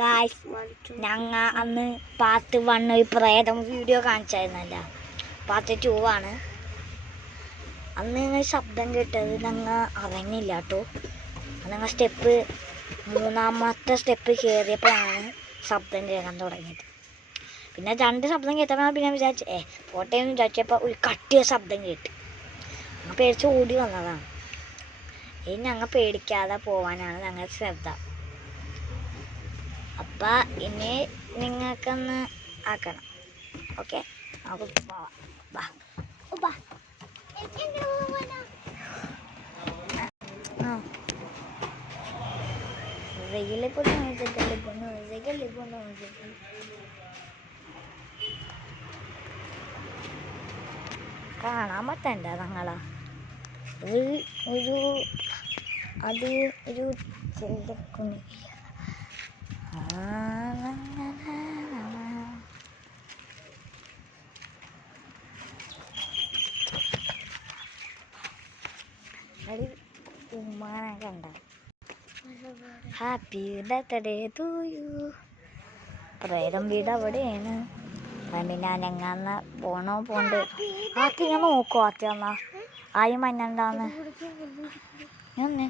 Guys, ഞങ്ങ അന്ന് part 1 ഒരു പ്രേതം വീഡിയോ കാണിച്ചായിരുന്നല്ല. പാർട്ട് 2 ആണ്. അന്ന് ഞങ്ങൾ ശബ്ദം കേട്ടത് ഞങ്ങൾ അറിഞ്ഞില്ല കേട്ടോ. ഞങ്ങൾ സ്റ്റെപ്പ് 3-ാമത്തെ സ്റ്റെപ്പ് കയറിയപ്പോഴാണ് ശബ്ദം കേൾക്കാൻ തുടങ്ങിയത്. പിന്നെ 2 ശബ്ദം കേട്ടപ്പോൾ പിന്നെ വിചാരിച്ചു പോട്ടേന്ന് വിചാരിച്ചപ്പോൾ ഒരു കട്ടിയ ശബ്ദം കേട്ട് ഞങ്ങൾ പേടിച്ച് ഓടി വന്നതാണ്. ഇനി ഞങ്ങൾ പേടിക്കാതെ പോവാനാണ് ഞങ്ങൾ ശ്രദ്ധ. അപ്പം ഇനി നിങ്ങൾക്കൊന്ന് ആക്കണം. ഓക്കെ, നമുക്ക് പോവാം. കാണാൻ പറ്റണ്ട ഞങ്ങളാ അത് ഒരു ചെല്ലക്കുണി. ഉമ്മാനെ കണ്ട ഹാപ്പി ബർത്ത്ഡേ ടു യു. പ്രേതം വീട് അവിടെയാണ്. പിന്നെ അനങ്ങാന്ന് പോണ്ട്. ആത്തി ഞാൻ നോക്കോ ആത്തി എന്നാ ആരും മഞ്ഞണ്ടാന്ന് ഒന്ന്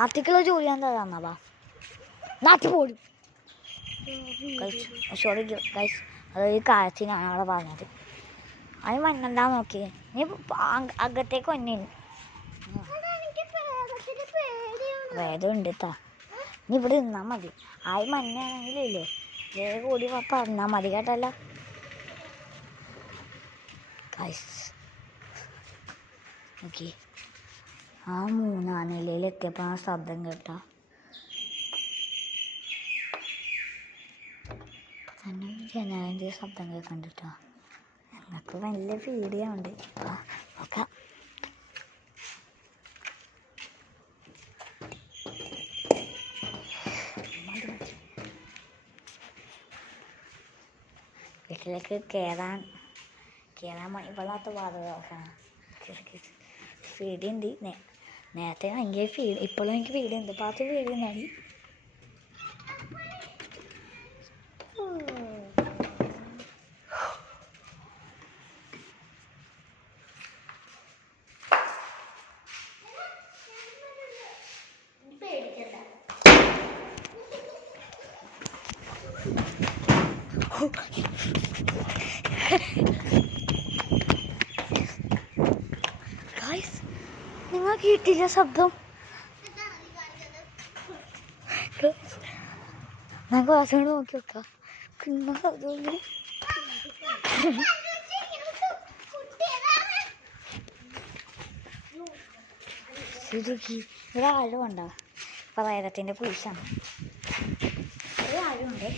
ആത്തിക്കുള്ള ജോലി എന്താ തന്നതാ നാട്ടി പോലും സോറി ഗൈസ്, അതൊരു കാര്യത്തിനാണ് അവിടെ പറഞ്ഞത്. അത് മഞ്ഞണ്ടാ നോക്കി നീ അകത്തേക്ക് വന്നേ. പ്രേതം ഉണ്ട് കേട്ടാ. നീ ഇവിടെ നിന്നാൽ മതി. ആയി മഞ്ഞാണെങ്കിലേ വേഗം കൂടി പറഞ്ഞാൽ മതി കേട്ടല്ല ഗൈസ്. ഓക്കെ, ആ 3-ാം നിലയിലെത്തിയപ്പോൾ ആ ശബ്ദം കേട്ടാ തന്നെ ജനാലിൻ്റെ ശബ്ദം കേൾക്കണ്ടിട്ടാ. ഞങ്ങൾക്ക് വലിയ പേടിയുണ്ട്. നോക്കാം. വീട്ടിലേക്ക് കയറാൻ ഇവളാത്ത വാതകമാണ്. പേടിയുണ്ട്. നേരത്തെ ഭയങ്കര പേടി, ഇപ്പോഴും എനിക്ക് പേടിയുണ്ട്. പാത്ത് പേടിയുണ്ടായി. നിങ്ങൾ കേട്ടില്ല ശബ്ദം? ഞാൻ ക്ലാസ്സോട് നോക്കി വെക്കാം. കിണ്ണ ശബ്ദം ശരിക്ക് ഇവിടെ ആഴമുണ്ടോ? പ്രേതത്തിൻ്റെ പുരുഷാണ്. ഒരു ആഴമുണ്ട്.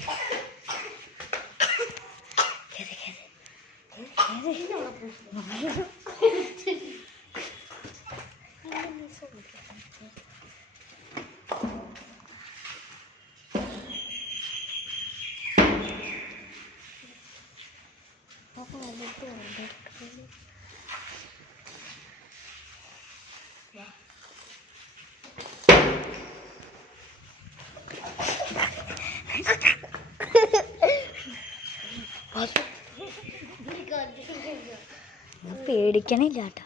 പേടിക്കണില്ല കേട്ടോ.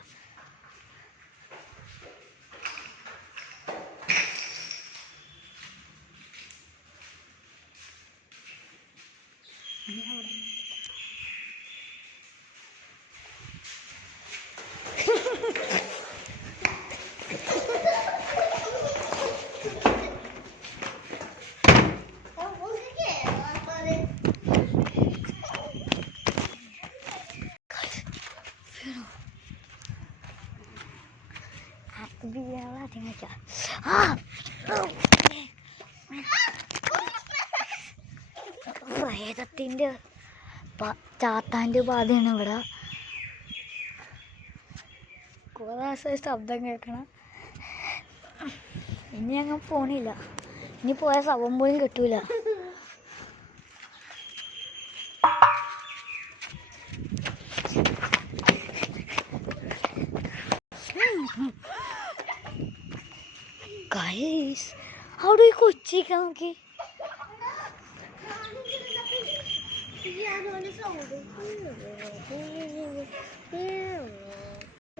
പ്രേതത്തിൻ്റെ ചാത്താൻ്റെ ബാധയാണ് ഇവിടെ. കുറേ ശബ്ദം കേൾക്കണം. ഇനി ഞങ്ങൾ പോണില്ല. ഇനി പോയ ശവം പോലും കിട്ടൂല. ഗൈസ്, അവിടെ ഒരു കൊച്ചിരിക്കാൻ നോക്കി. സൗണ്ട്